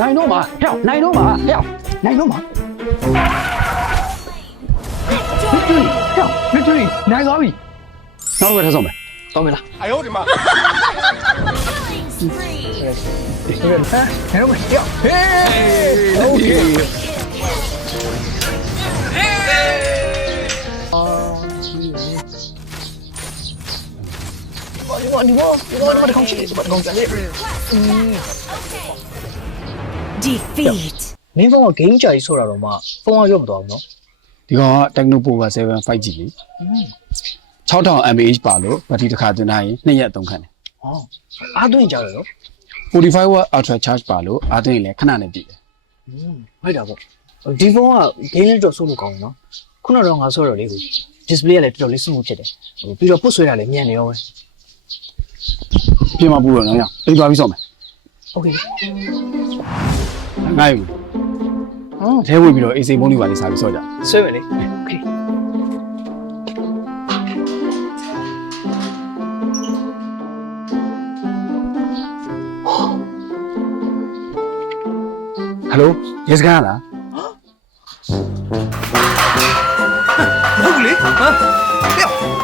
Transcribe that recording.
နိုင်တော့မှာဟဲ့နိုင်တော့မှာဟဲ့နိုင်တော့မှာမင်းတို့နိုင်သွားပြီနောက်တစ်ခါထပ်ဆောင်မယ်တောင်းမလား哎呦我的妈နိုင်တော့မှာဟဲ့โอเค你我的空气，defeat မင်းကတော့ game ကြာကြီးဆိုတာတော့မှဖုန်းကရုပ်မတော်ဘူးနော် ဒီကောင်က Techno Power 7 5G လေ6000 mAh ပါလို့ဘက်ထရီတစ်ခါတင်ထားရင်2ရက်အသုံးခံတယ် ဟောအားသွင်းကြတယ်နော် 45 watt ultra charge ပါလို့အားသွင်းရင်လည်းခဏနဲ့ပြည့်တယ် ဟုတ်တာပေါ့ဒီဖုန်းက game လေးတော့စိုးလို့ကောင်းတယ်နော်ခုနကတော့ငါဆိုတော့လေကို display ကလည်းတော်တော်လေးစမှုဖြစ်တယ်ပြီးတော့ပုတ်ဆွဲတာလည်းမြန်နေရောပဲ ပြင်မပူတော့နော်ညအိမ်သွားပြီးဆော့မယ် okay ငါ့ယူထဲဝင်ပြီးတော့ AC မုန်းလေးပါလေးစားပြီးဆော့ကြ ဆွဲမယ်လေ okay Hello ရေစကားလား ဟုတ်လေဟာပြော